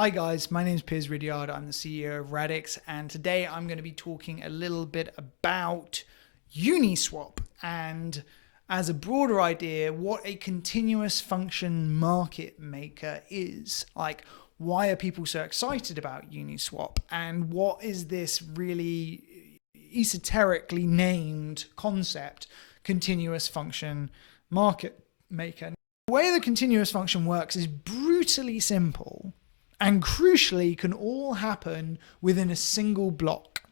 Hi guys, my name is Piers Ridyard. I'm the CEO of Radix, and today I'm going to be talking a little bit about Uniswap and, as a broader idea, what a continuous function market maker is. Like, why are people so excited about Uniswap, and what is this really esoterically named concept, continuous function market maker? The way the continuous function works is brutally simple and crucially can all happen within a single block.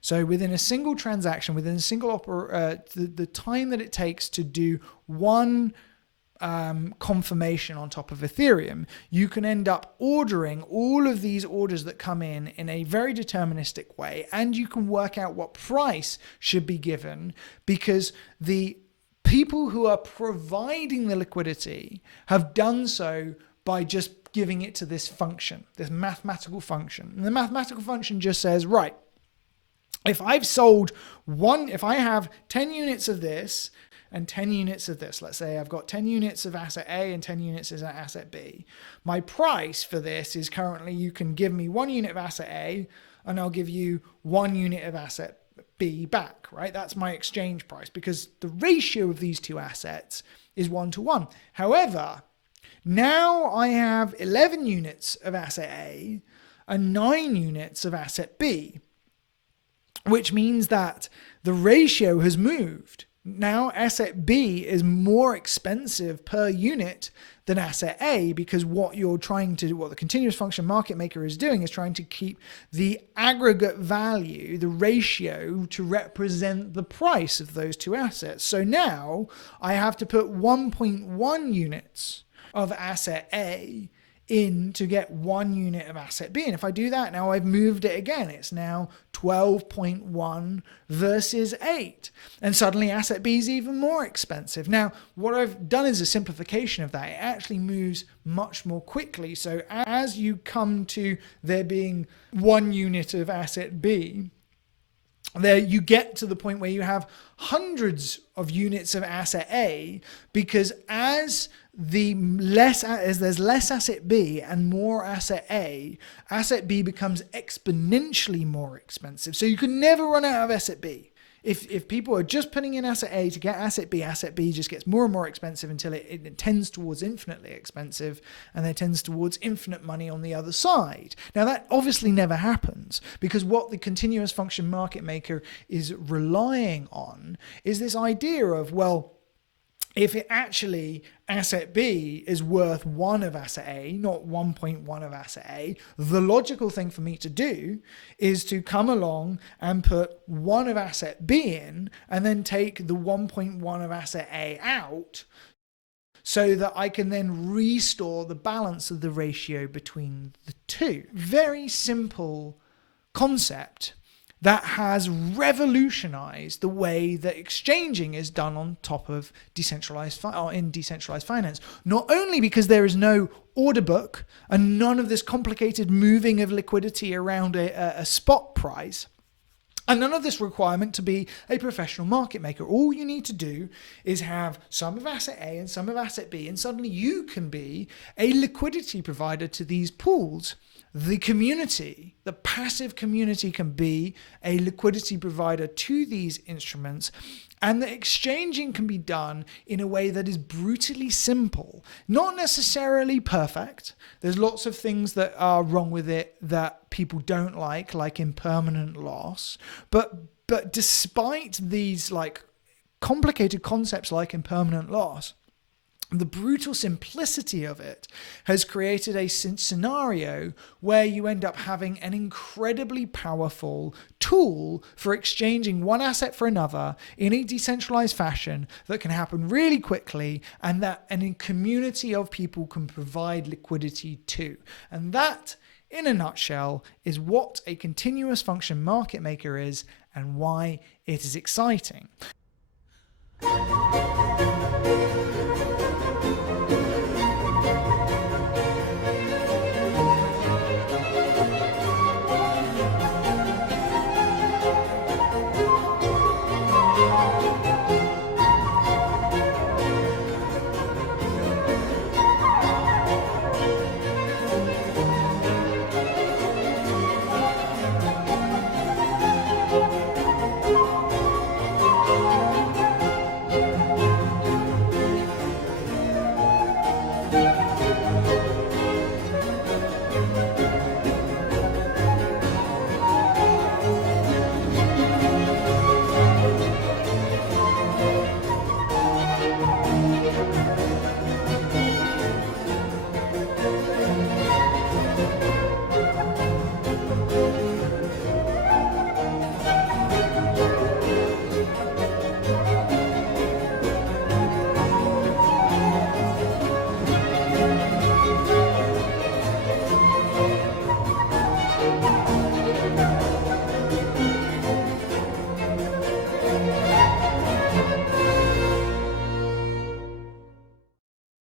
So within a single transaction, within a single the time that it takes to do one confirmation on top of Ethereum, you can end up ordering all of these orders that come in a very deterministic way, and you can work out what price should be given because the people who are providing the liquidity have done so by just giving it to this function, this mathematical function. And the mathematical function just says, right, if I have 10 units of this and 10 units of this, let's say I've got 10 units of asset A and 10 units of asset B. My price for this is currently, you can give me 1 unit of asset A and I'll give you 1 unit of asset B back, right? That's my exchange price because the ratio of these two assets is 1-to-1. However, now I have 11 units of asset A and 9 units of asset B, which means that the ratio has moved. Now asset B is more expensive per unit than asset A because what the continuous function market maker is doing is trying to keep the aggregate value, the ratio, to represent the price of those two assets. So now I have to put 1.1 units of asset A in to get 1 unit of asset B. And if I do that, now I've moved it again. It's now 12.1 versus 8. And suddenly asset B is even more expensive. Now, what I've done is a simplification of that. It actually moves much more quickly. So as you come to there being 1 unit of asset B, there you get to the point where you have hundreds of units of asset A, because as there's less asset B and more asset A, asset B becomes exponentially more expensive. So you can never run out of asset B. If people are just putting in asset A to get asset B just gets more and more expensive until it tends towards infinitely expensive, and there tends towards infinite money on the other side. Now that obviously never happens, because what the continuous function market maker is relying on is this idea of, well, if it actually asset B is worth 1 of asset A, not 1.1 of asset A, the logical thing for me to do is to come along and put 1 of asset B in and then take the 1.1 of asset A out, so that I can then restore the balance of the ratio between the two. Very simple concept that has revolutionized the way that exchanging is done on top of decentralized finance. Not only because there is no order book and none of this complicated moving of liquidity around a spot price, and none of this requirement to be a professional market maker. All you need to do is have some of asset A and some of asset B, and suddenly you can be a liquidity provider to these pools. The community, the passive community, can be a liquidity provider to these instruments, and the exchanging can be done in a way that is brutally simple, not necessarily perfect. There's lots of things that are wrong with it that people don't like impermanent loss. But despite these complicated concepts like impermanent loss, the brutal simplicity of it has created a scenario where you end up having an incredibly powerful tool for exchanging one asset for another in a decentralized fashion that can happen really quickly, and a community of people can provide liquidity to. And that, in a nutshell, is what a continuous function market maker is and why it is exciting.